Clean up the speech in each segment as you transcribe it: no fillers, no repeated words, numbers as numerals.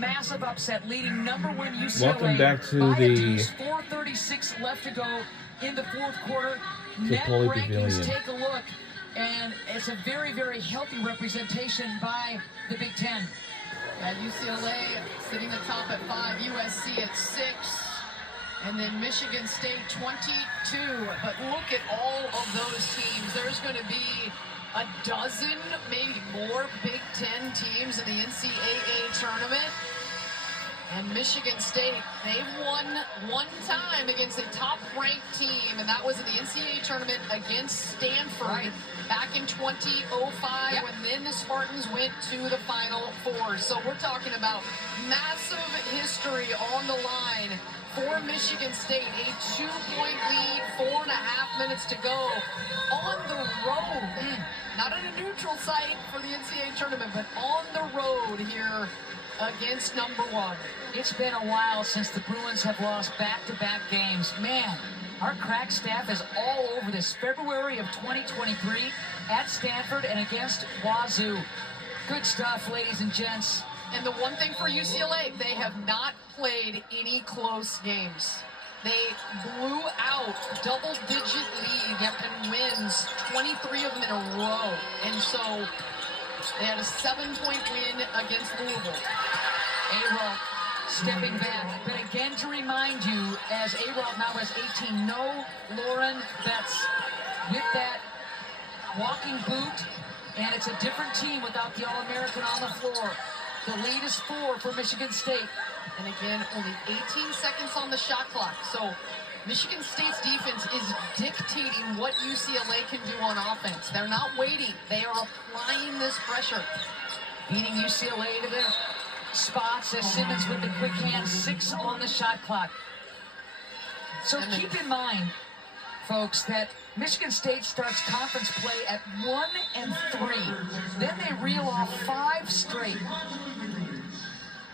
massive upset, leading number one UCLA. Welcome back to by the a deuce, 4:36 left to go in the fourth quarter. Net Poli rankings, Pavilion. take a look, and it's a very, very healthy representation by the Big Ten. UCLA sitting atop at 5, USC at 6, and then Michigan State 22. But look at all of those teams. There's going to be a dozen, maybe more Big Ten teams in the NCAA tournament. And Michigan State, they've won one time against a top-ranked team, and that was in the NCAA tournament against Stanford back in 2005, when then the Spartans went to the Final Four. So we're talking about massive history on the line for Michigan State. A 2-point lead, 4.5 minutes to go on the road. Not at a neutral site for the NCAA tournament, but on the road here against number one. It's been a while since the Bruins have lost back-to-back games. Man, our crack staff is all over this. February of 2023 at Stanford and against Wazoo. Good stuff, ladies and gents. And the one thing for UCLA, they have not played any close games. They blew out double-digit lead and wins, 23 of them in a row. And so they had a 7-point win against Louisville. A-Roll stepping back, but again to remind you, as A-Roll now has 18, no Lauren Betts with that walking boot, and it's a different team without the All-American on the floor. The lead is 4 for Michigan State. And again, only 18 seconds on the shot clock. So Michigan State's defense is dictating what UCLA can do on offense. They're not waiting. They are applying this pressure. Beating UCLA to the spots as Simmons with the quick hand, 6 on the shot clock. So keep in mind, folks, that Michigan State starts conference play at 1-3. Then they reel off 5 straight.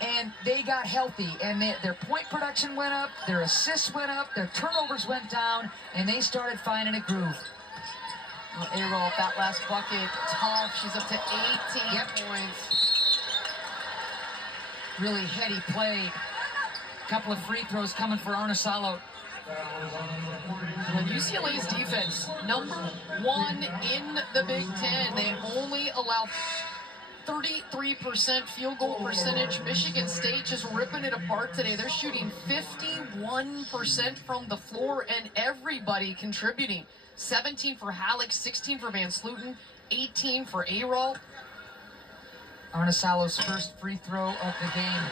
And they got healthy, and their point production went up, their assists went up, their turnovers went down, and they started finding a groove. Well, A-Roll, that last bucket, tough. She's up to 18 points. Really heady play. Couple of free throws coming for Arnasalo. Well, UCLA's defense, number 1 in the Big Ten. They only allow 33% field goal percentage. Michigan State just ripping it apart today. They're shooting 51% from the floor, and everybody contributing. 17 for Halleck, 16 for Van Sluten, 18 for A-Roll. Arnasalo's first free throw of the game.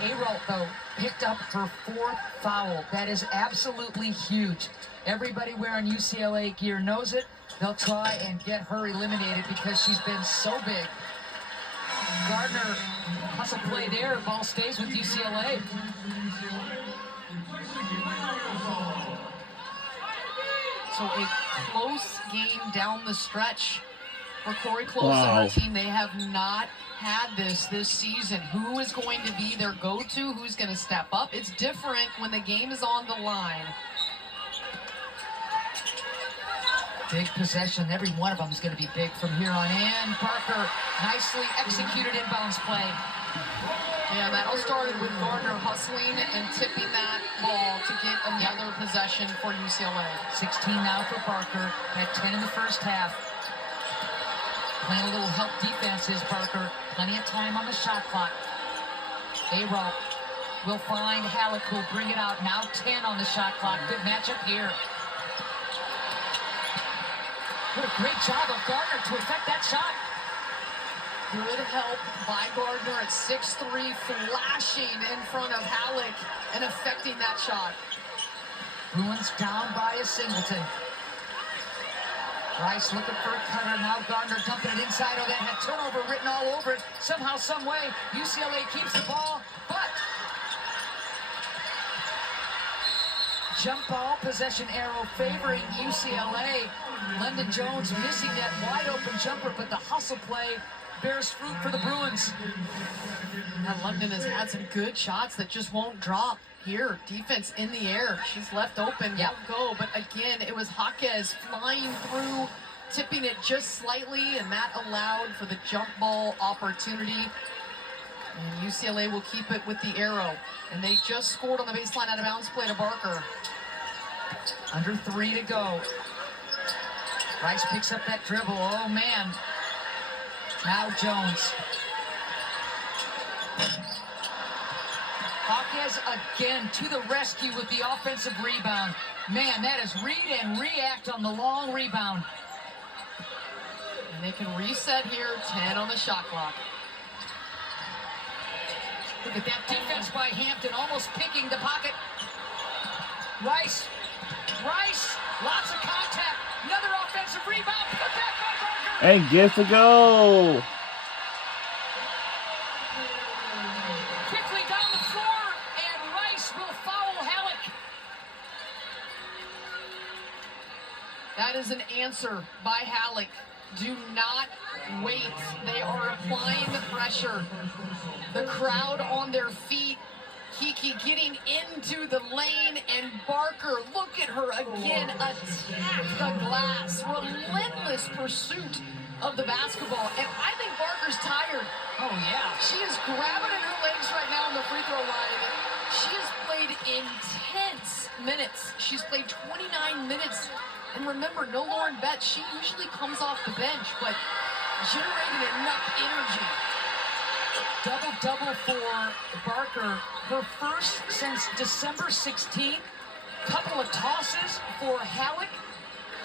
A-Roll, though, picked up her 4th foul. That is absolutely huge. Everybody wearing UCLA gear knows it. They'll try and get her eliminated because she's been so big. Gardner, hustle play there. Ball stays with UCLA. So a close game down the stretch for Corey Close and her team. They have not had this season. Who is going to be their go-to? Who's going to step up? It's different when the game is on the line. Big possession. Every one of them is going to be big from here on in. Parker, nicely executed inbounds play. Yeah, that all started with Gardner hustling and tipping that ball to get another possession for UCLA. 16 now for Parker. Had 10 in the first half. Playing a little help defense is Parker. Plenty of time on the shot clock. A-Roll will find Halleck, who'll bring it out. Now 10 on the shot clock. Good matchup here. What a great job of Gardner to affect that shot. Good help by Gardner at 6'3", flashing in front of Halleck and affecting that shot. Bruins down by a Singleton. Rice looking for a cutter. Now Gardner dumping it inside. Oh, that had turnover written all over it. Somehow, some way, UCLA keeps the ball, but jump ball possession arrow favoring UCLA. London Jones missing that wide open jumper, but the hustle play bears fruit for the Bruins. Now London has had some good shots that just won't drop here. Defense in the air. She's left open, won't go. But again, it was Jaquez flying through, tipping it just slightly, and that allowed for the jump ball opportunity. And UCLA will keep it with the arrow. And they just scored on the baseline out of bounds play to Barker. Under 3 to go. Rice picks up that dribble. Oh, man. Now Jones. Hawkes again to the rescue with the offensive rebound. Man, that is read and react on the long rebound. And they can reset here, 10 on the shot clock. Look at that defense by Hampton, almost picking the pocket. Rice, lots of contact. Another offensive rebound, put back by Barker. And gets to go. Quickly down the floor, and Rice will foul Halleck. That is an answer by Halleck. Do not wait. They are applying the pressure. The crowd on their feet. Kiki getting into the lane, and Barker, look at her again, attack the glass. Relentless pursuit of the basketball. And I think Barker's tired. Oh, yeah. She is grabbing at her legs right now on the free throw line. She has played intense minutes. She's played 29 minutes. And remember, no Lauren Betts. She usually comes off the bench, but generating enough energy. Double-double for Barker. Her first since December 16th. Couple of tosses for Halleck.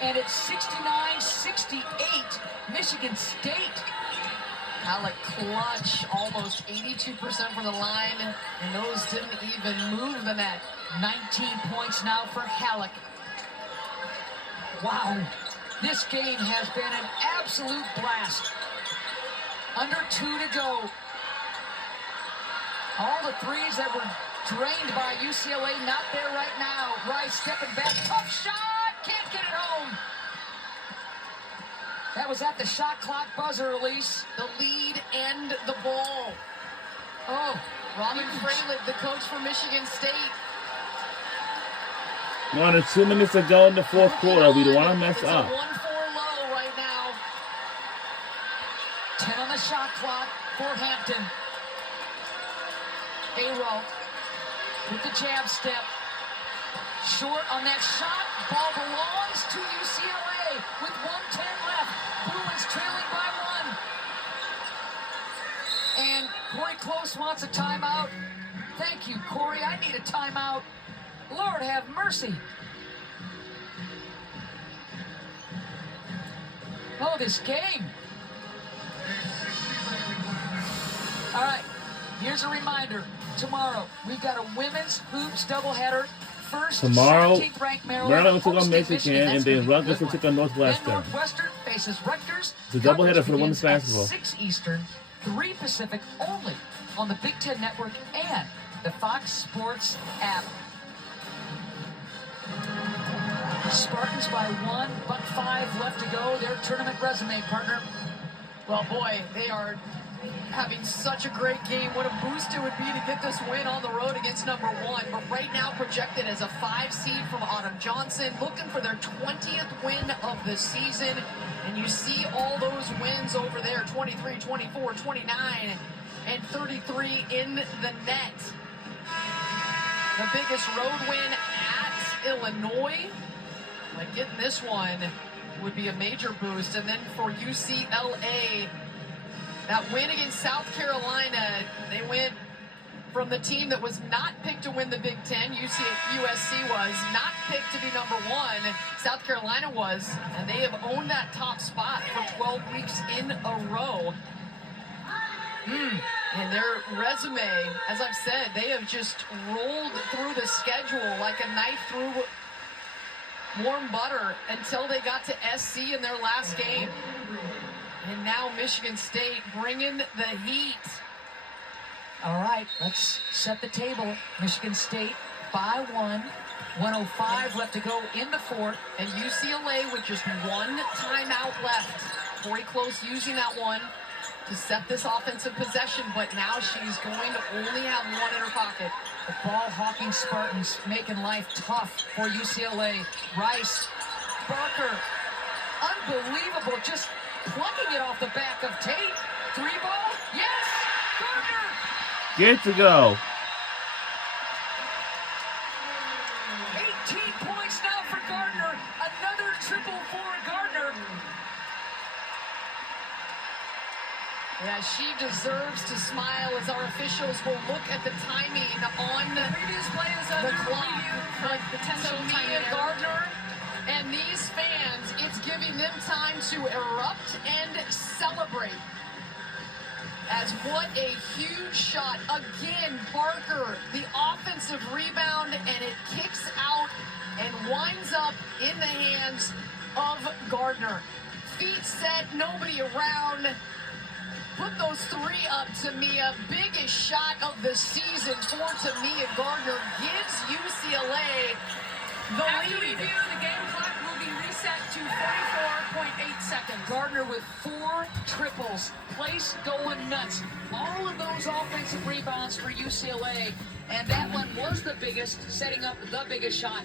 And it's 69-68, Michigan State. Halleck clutch, almost 82% from the line, and those didn't even move the net. 19 points now for Halleck. Wow, this game has been an absolute blast. Under 2 to go. All the threes that were drained by UCLA, not there right now. Rice stepping back, tough shot, can't get it home. That was at the shot clock buzzer, Elise. The lead and the ball. Oh, Robin Fralick, the coach for Michigan State. More than 2 minutes to go in the fourth quarter. We don't want to mess up. It's a 1-4 low right now. 10 on the shot clock for Hampton. Arrow with the jab step. Short on that shot. Ball belongs to UCLA with 1:10 left. Bruins trailing by 1. And Corey Close wants a timeout. Thank you, Corey. I need a timeout. Lord have mercy. Oh, this game. All right, here's a reminder. Tomorrow, we've got a women's hoops doubleheader. First, Tomorrow, 17th ranked Maryland Maryland will take on hosting Michigan, and That's then gonna be a Rutgers good will take one. on Northwestern. Then Northwestern faces Rutgers. It's a doubleheader for the women's Coverage basketball. begins at 6 Eastern, 3 Pacific only on the Big Ten Network and the Fox Sports app. Spartans by 1, but 5 left to go. Their tournament resume, partner. Well, boy, they are having such a great game. What a boost it would be to get this win on the road against number 1. But right now projected as a 5 seed from Autumn Johnson, looking for their 20th win of the season. And you see all those wins over there, 23, 24, 29, and 33 in the net. The biggest road win at Illinois. Like getting this one would be a major boost. And then for UCLA, that win against South Carolina, they went from the team that was not picked to win the Big Ten. USC was not picked to be number 1. South Carolina was, and they have owned that top spot for 12 weeks in a row. And their resume, as I've said, they have just rolled through the schedule like a knife through warm butter until they got to SC in their last game. And now Michigan State bringing the heat. All right, let's set the table. Michigan State by 1. 1:05 left to go in the fourth. And UCLA with just one timeout left. Corey Close using that one to set this offensive possession, but now she's going to only have one in her pocket. The ball-hawking Spartans making life tough for UCLA. Rice, Barker, unbelievable, just plucking it off the back of Tate. 3 ball, yes! Gardner, Scared to go. 18 points now for Gardner. Another triple for Gardner. Yeah, she deserves to smile as our officials will look at the timing on the clock. Like potential Mia Gardner and these fans, it's giving them time to erupt and celebrate. As what a huge shot. Again, Barker, the offensive rebound, and it kicks out and winds up in the hands of Gardner. Feet set, nobody around. Put those three up to Mia. Biggest shot of the season for Tamia Gardner. Gives UCLA the After lead. review, the game clock will be reset to 44.8 seconds. Gardner with 4 triples. Place going nuts. All of those offensive rebounds for UCLA. And that one was the biggest, setting up the biggest shot.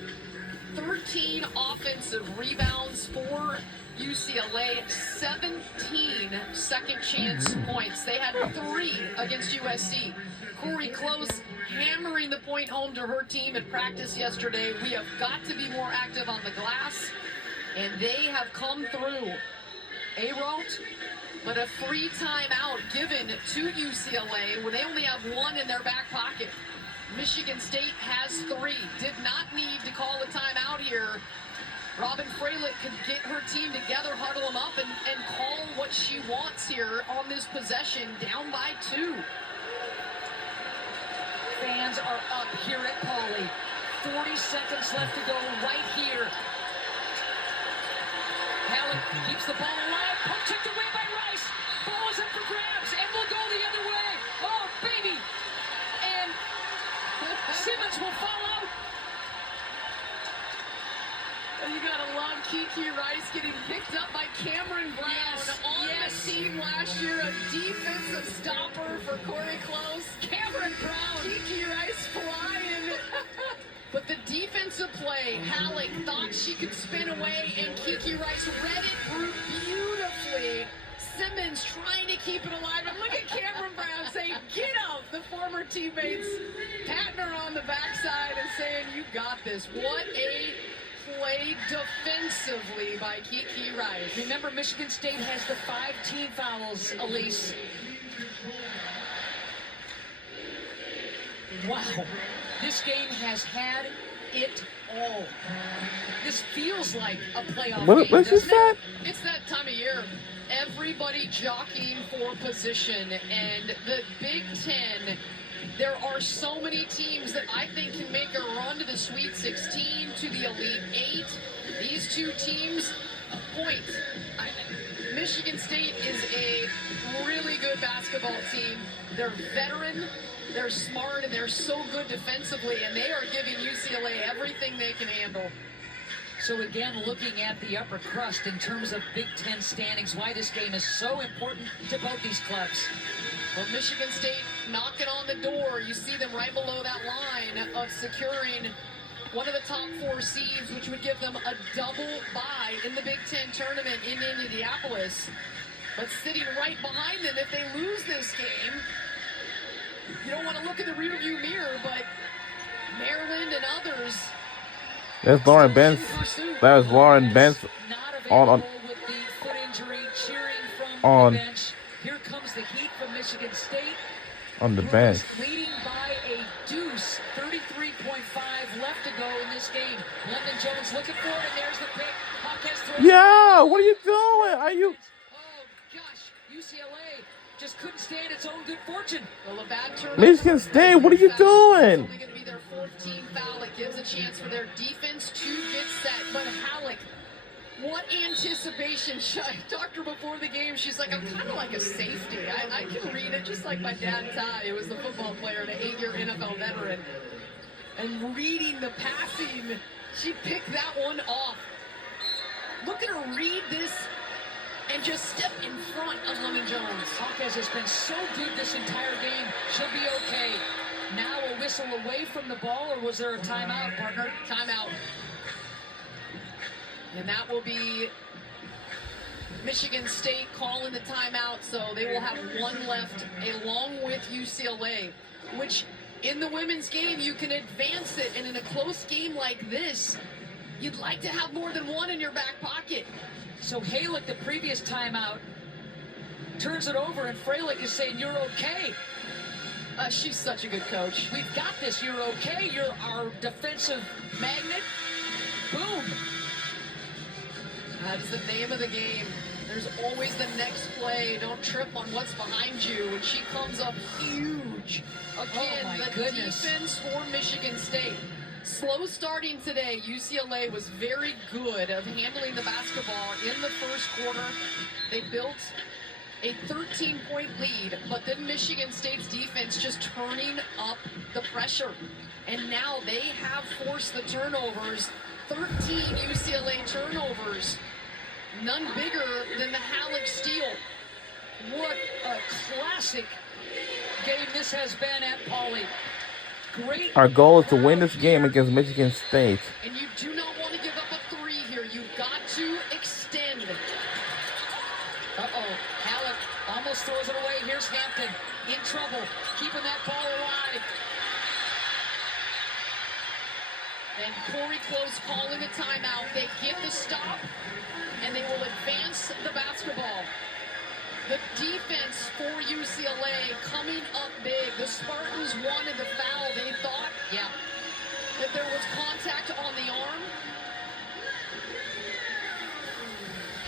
13 offensive rebounds for UCLA, 17 second chance points. They had 3 against USC. Corey Close hammering the point home to her team at practice yesterday. We have got to be more active on the glass, and they have come through. Aralt, but a free timeout given to UCLA when they only have 1 in their back pocket. Michigan State has 3. Did not need to call a timeout here. Robin Fralick could get her team together, huddle them up, and call what she wants here on this possession, down by 2. Fans are up here at Pauley. 40 seconds left to go right here. Halleck keeps the ball alive. Puck checked away by Rice. Ball is up for grabs, and will go the other way. Oh, baby. And Simmons will fall out. You gotta love Kiki Rice getting picked up by Cameron Brown on the team last year. A defensive stopper for Corey Close. Cameron Brown, Kiki Rice flying. But the defensive play, Halleck thought she could spin away, and Kiki Rice read it through beautifully. Simmons trying to keep it alive, and look at Cameron Brown saying, "Get up!" The former teammates patting her on the backside and saying, "You got this." What a play defensively by Kiki Rice. Remember, Michigan State has the 5 team fouls, Elise. Wow. This game has had it all. This feels like a playoff game, What's doesn't that? It's that time of year. Everybody jockeying for position, and the Big Ten, there are so many teams that I think can make a run to the Sweet 16, to the Elite 8. These two teams, point. Michigan State is a really good basketball team. They're veteran, they're smart, and they're so good defensively, and they are giving UCLA everything they can handle. So again, looking at the upper crust in terms of Big Ten standings, why this game is so important to both these clubs. Well, Michigan State knocking on the door. You see them right below that line of securing one of the top 4 seeds, which would give them a double bye in the Big Ten tournament in Indianapolis. But sitting right behind them, if they lose this game, you don't want to look in the rearview mirror, but Maryland and others. There's Lauren Benz. There's Lauren Benz on with the foot injury, cheering from on the bench. Here comes the heat from Michigan State. on the bench. Leading by a deuce. 33.5 left to go in this game. London Jones looking for it, and there's the pick. Hawkins throws. Yeah, what are you doing? Are you? Oh gosh, UCLA just couldn't stand its own good fortune. Well, a bad turnover. Michigan State, what are you doing? It's only going to be their 14th foul. It gives a chance for their defense to get set. But Halleck, what anticipation. I talked to her before the game. She's like, I'm kind of like a safety. I can read it just like my dad, Ty, who was the football player and an 8-year NFL veteran. And reading the passing, she picked that one off. Look at her read this and just step in front of London Jones. Hawkins has been so good this entire game. She'll be okay. Now a whistle away from the ball, or was there a timeout, partner? Timeout. And that will be Michigan State calling the timeout, so they will have one left along with UCLA. which in the women's game, you can advance it. And in a close game like this, you'd like to have more than one in your back pocket. So Halick, the previous timeout, turns it over, and Freilich is saying, "You're okay. She's such a good coach. We've got this. You're okay. You're our defensive magnet." Boom. That's the name of the game. There's always the next play. Don't trip on what's behind you. And she comes up huge. Again, my the goodness. defense for Michigan State. Slow starting today. UCLA was very good of handling the basketball in the first quarter. They built a 13-point lead, but then Michigan State's defense just turning up the pressure. And now they have forced the turnovers. 13 UCLA turnovers. None bigger than the Halick steal. What a classic game this has been at Pauley. Great. Our goal is to win this game against Michigan State. And you do not want to give up a three here. You've got to extend. Uh-oh. Halick almost throws it away. Here's Hampton in trouble, keeping that ball alive. And Corey Close calling a timeout. They get the stop, and they will advance the basketball. The defense for UCLA coming up big. The Spartans wanted the foul. They thought, that there was contact on the arm.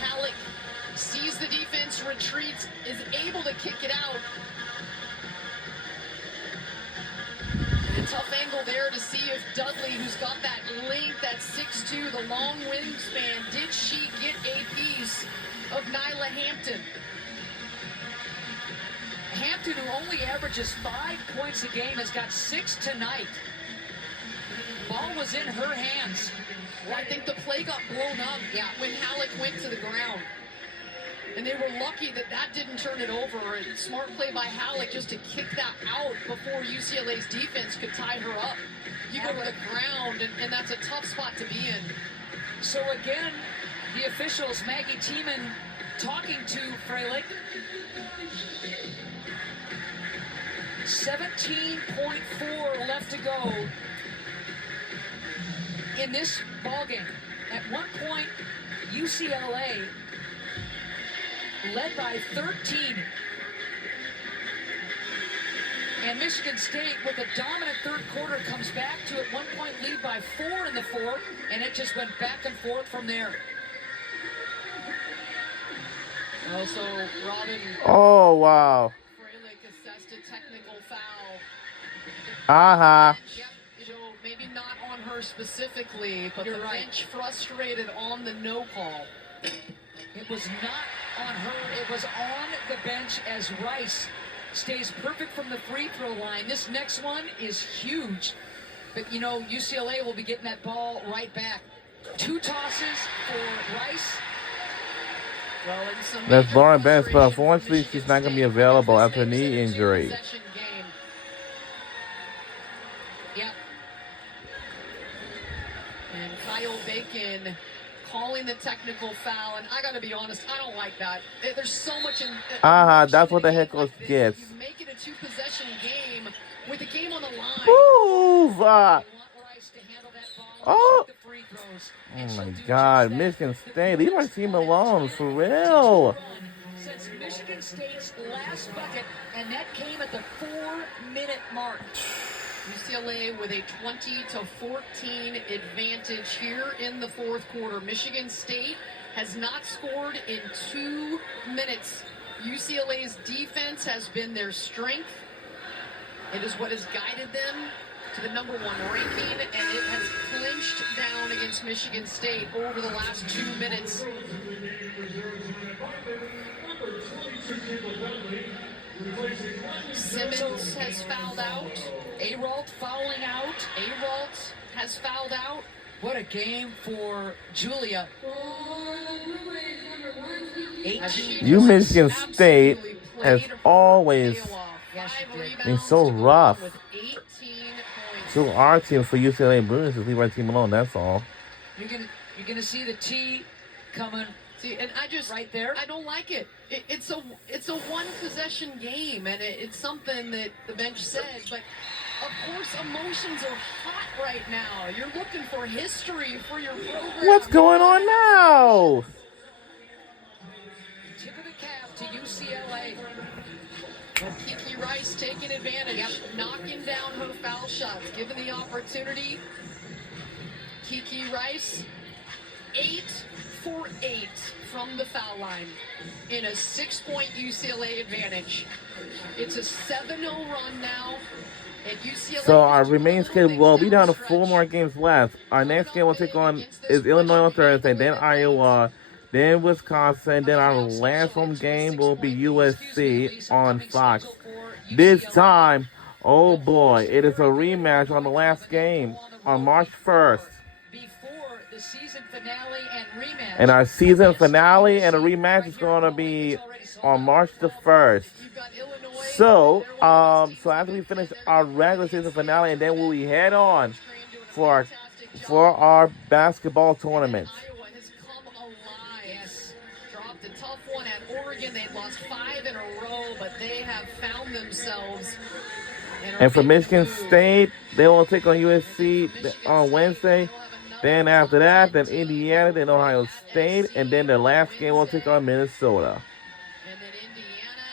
Halick sees the defense, retreats, is able to kick it out. And a tough angle there to see if Dudley, who's got that length, that 6'2", the long wingspan, did she get a piece of Nyla Hampton? Hampton, who only averages 5 points a game, has got 6 tonight. Ball was in her hands. Well, I think the play got blown up when Halick went to the ground. And they were lucky that that didn't turn it over. A smart play by Halick just to kick that out before UCLA's defense could tie her up. You go to the ground, and that's a tough spot to be in. So again, the officials, Maggie Tiemann, talking to Freilich. 17.4 left to go in this ballgame. At one point, UCLA led by 13. And Michigan State, with a dominant third quarter, comes back to at one point lead by 4 in the fourth, and it just went back and forth from there. Also, Robin Oh, wow. Freilich assessed a technical foul. Uh-huh. Maybe not on her specifically, but You're the right. bench frustrated on the no call. It was not on her, it was on the bench as Rice stays perfect from the free throw line. This next one is huge, but you know, UCLA will be getting that ball right back. 2 tosses for Rice. Well, in some That's major Lauren Benz, but frustration for unfortunately, Michigan she's not going to be State available because after a this knee makes it a injury. two-possession game. Yeah. And Kyle Bacon calling the technical foul, and I got to be honest, I don't like that. There's so much in. That's what the heck like was gets. You make it a 2-possession game with the game on the line. Move! They want Rice to handle that ball and Oh. shoot the free throws. Oh And she'll my do God, just that. Michigan State, leave our team alone, for real. Since Michigan State's last bucket, and that came at the 4-minute mark. UCLA with a 20-14 advantage here in the fourth quarter. Michigan State has not scored in 2 minutes. UCLA's defense has been their strength. It is what has guided them to the #1 ranking, and it has clinched down against Michigan State over the last 2 minutes. Simmons has fouled out. Aralt fouling out. Aralt has fouled out. What a game for Julia. 18. You Michigan State Absolutely has played her always tail off. Yes, she 5 did. rebounds been so to go rough. with 18 points. So our team for UCLA Bruins is leave our team alone, that's all. You're gonna see the T coming See, and I just Right there. I don't like it. It's a one possession game, and it's something that the bench said. But of course, emotions are hot right now. You're looking for history for your program. What's going on now? Tip of the cap to UCLA. But Kiki Rice taking advantage, knocking down her foul shots, given the opportunity. Kiki Rice, 8 for 8 from the foul line in a 6-point UCLA advantage. It's a 7-0 run now at UCLA. So our remaining schedule, well, we down to 4 more games left. Our next game we'll take on is Illinois on Thursday, then Iowa, then Wisconsin, then our last home game will be USC on Fox. This time, oh boy, it is a rematch on the last game on March 1st. Before the season finale and rematch. And our season finale and a rematch is going to be on March the 1st. So after we finish our regular season finale, and then we'll head on for our basketball tournament. Iowa has come alive. Dropped a tough one at Oregon. They've lost 5 in a row, but they have found themselves. And for Michigan State, they will take on USC on Wednesday. Then after that, then Indiana, then Ohio State, and then the last game will take on Minnesota. And then Indiana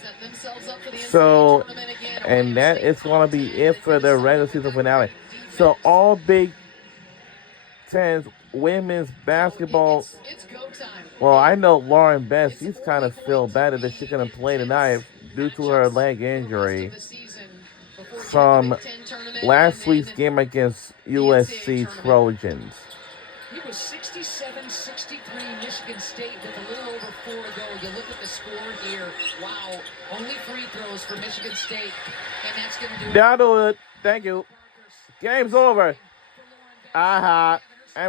set themselves up for the So, tournament again. and that is going to be it for the regular season finale. So all Big Ten women's basketball. It's go time. Well, I know Lauren Best. She's kind of feel bad that she couldn't play tonight due to her leg injury from last week's game against USC Trojans. It was 67-63 Michigan State with a little over 4 to go. You look at the score here. Wow. Only free throws for Michigan State. And that's going to do it. That'll do it. Thank you. Game's over. And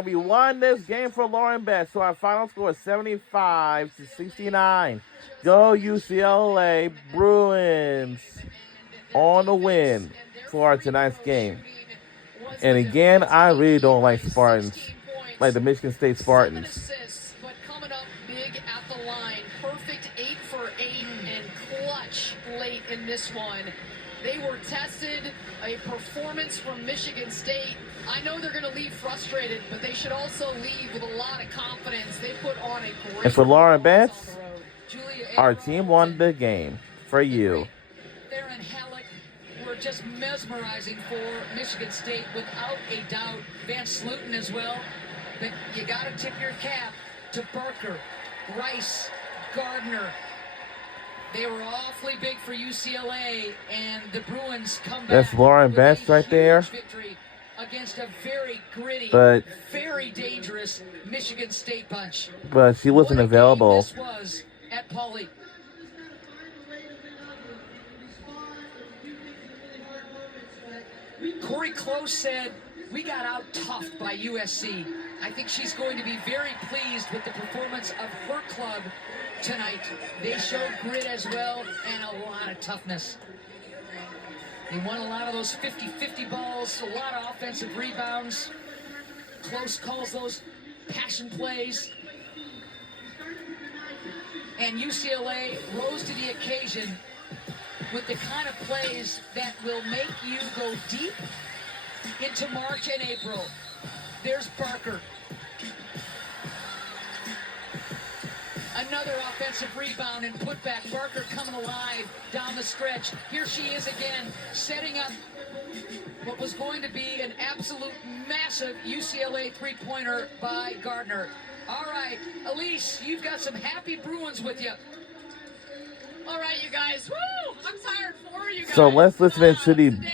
we won this game for Lauren Best. So our final score is 75-69. Go UCLA Bruins on the win for tonight's game. And again, I really don't like Spartans, like the Michigan State Spartans. 7 assists, but coming up big at the line. Perfect 8 for 8 and clutch late in this one. They were tested. A performance from Michigan State. I know they're going to leave frustrated, but they should also leave with a lot of confidence. They put on a great. And for Lauren Best, Julia our Arrow, team won the game. For you. Theron Halleck were just mesmerizing for Michigan State without a doubt. Van Sluten as well. But you got to tip your cap to Barker, Rice, Gardner. They were awfully big for UCLA, and the Bruins come back. That's Lauren with Best a right there. huge victory against a very gritty, But very dangerous Michigan State bunch. she wasn't What a game available. This was at Pauley. Corey Close said, "We got out toughed by USC." I think she's going to be very pleased with the performance of her club tonight. They showed grit as well and a lot of toughness. They won a lot of those 50-50 balls, a lot of offensive rebounds. Close calls those passion plays. And UCLA rose to the occasion with the kind of plays that will make you go deep into March and April. There's Barker. Another offensive rebound and putback. Barker coming alive down the stretch. Here she is again, setting up what was going to be an absolute massive UCLA three-pointer by Gardner. All right, Elise, you've got some happy Bruins with you. All right, you guys. Woo! I'm tired for you guys. So let's listen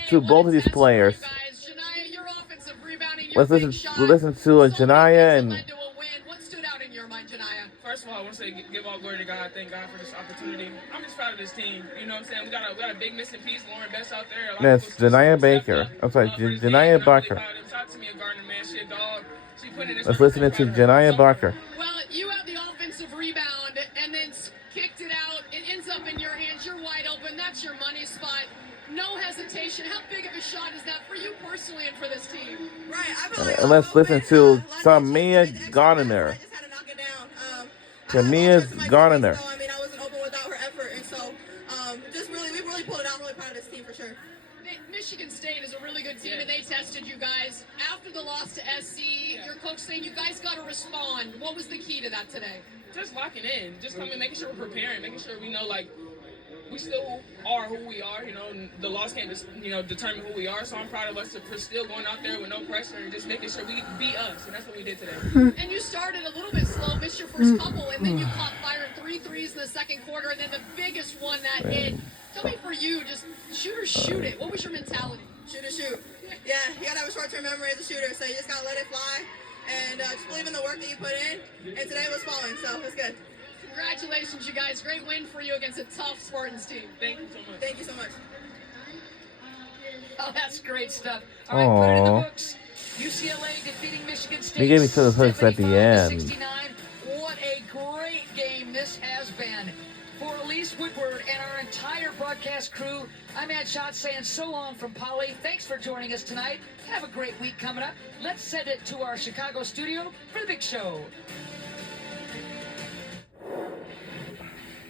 to both of these players. Janiyah, your offensive rebounding, your Let's big listen shot. to Janiyah and Led to a win. What stood out in your mind, Janiyah? First of all, I want to say give all glory to God. Thank God for this opportunity. I'm just proud of this team. You know what I'm saying? We got a big missing piece, Lauren Best out there. that's Janiyah Baker. I'm sorry, Janiyah Barker. Talk to me, a Gardner, man. She a dog. She put in this. Let's listen to Janiyah Barker. Well, you have the offensive rebound and then kicked it out. It ends up in your hands. You're wide open. That's your money spot. No hesitation. How big of a shot is that for you personally and for this team? Right. I feel like And let's listen to Samia Gardner. I just had to knock it To me, it's Gardner. So, I mean, I wasn't open without her effort, and so we really pulled it out. I'm really proud of this team for sure. Michigan State is a really good team, and they tested you guys. After the loss to SC, your coach saying you guys got to respond. What was the key to that today? Just locking in, just coming, making sure we're preparing, making sure we know, like, we still are who we are, and the loss can't just, determine who we are. So I'm proud of us for still going out there with no pressure and just making sure we be us, and that's what we did today. And you started a little bit slow, missed your first couple, and then you caught fire 3 threes in the second quarter, and then the biggest one that hit. Tell me, for you, just shoot or shoot it. What was your mentality? Shoot or shoot. Yeah, you gotta have a short-term memory as a shooter, so you just gotta let it fly and just believe in the work that you put in. And today was falling, so it was good. Congratulations, you guys. Great win for you against a tough Spartans team. Thank you so much. Thank you so much. Oh, that's great stuff. All right, put it in the books. UCLA defeating Michigan State. They gave each other hooks at the end. 75-69. What a great game this has been. For Elise Woodward and our entire broadcast crew, I'm Ed Schott saying so long from Polly. Thanks for joining us tonight. Have a great week coming up. Let's send it to our Chicago studio for the big show.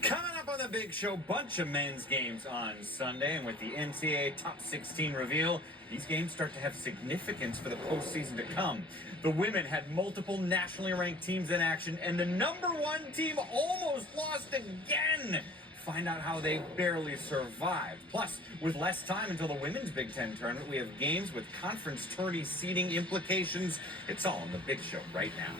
Coming up on the big show, bunch of men's games on Sunday, and with the NCAA Top 16 reveal, these games start to have significance for the postseason to come. The women had multiple nationally ranked teams in action, and the #1 team almost lost again. Find out how they barely survived. Plus, with less time until the women's Big Ten tournament, we have games with conference tourney seeding implications. It's all on the big show right now.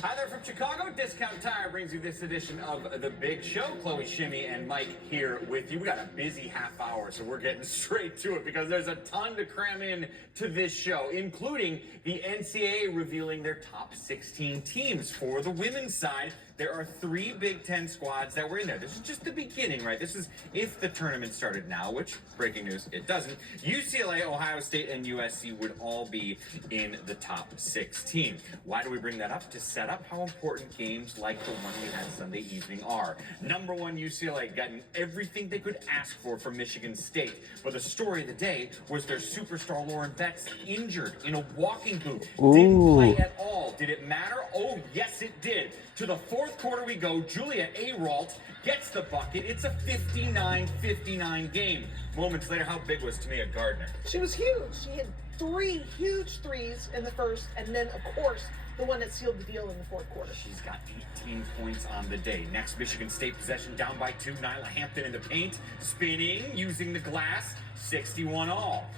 Hi there from Chicago. Discount Tire brings you this edition of The Big Show. Chloe, Shimmy, and Mike here with you. We got a busy half hour, so we're getting straight to it because there's a ton to cram in to this show, including the NCAA revealing their top 16 teams. For the women's side, there are 3 Big Ten squads that were in there. This is just the beginning, right? This is if the tournament started now, which, breaking news, it doesn't. UCLA, Ohio State, and USC would all be in the top 16. Why do we bring that up? To set up how important games like the one we had Sunday evening are. #1 UCLA gotten everything they could ask for from Michigan State. But the story of the day was their superstar Lauren Betts injured in a walking boot. Didn't play at all. Did it matter? Oh, yes, it did. To the fourth quarter we go. Julia Aralt gets the bucket. It's a 59-59 game. Moments later, how big was Tamia Gardner? She was huge. She hit 3 huge threes in the first, and then, of course, the one that sealed the deal in the fourth quarter. She's got 18 points on the day. Next Michigan State possession, down by 2. Nyla Hampton in the paint, spinning, using the glass, 61 all.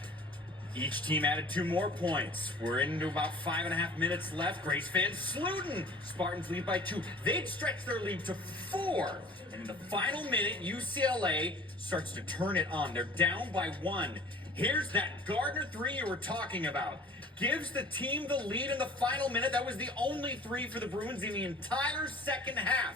Each team added 2 more points. We're into about 5.5 minutes left. Grace Van Sluten. Spartans lead by 2. They'd stretch their lead to 4. And in the final minute, UCLA starts to turn it on. They're down by 1. Here's that Gardner 3 you were talking about. Gives the team the lead in the final minute. That was the only 3 for the Bruins in the entire second half.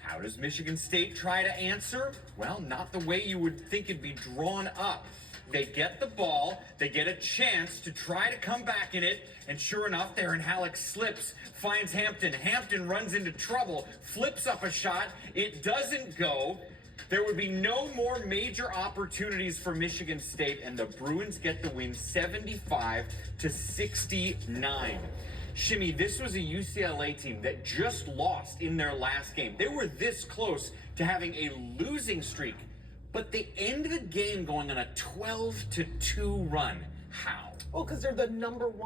How does Michigan State try to answer? Well, not the way you would think it'd be drawn up. They get the ball, they get a chance to try to come back in it, and sure enough, Theron Halleck slips, finds Hampton. Hampton runs into trouble, flips up a shot, it doesn't go. There would be no more major opportunities for Michigan State, and the Bruins get the win 75-69. Shimmy, this was a UCLA team that just lost in their last game. They were this close to having a losing streak. But they ended the game going on a 12-2 run. How? Well, because they're the #1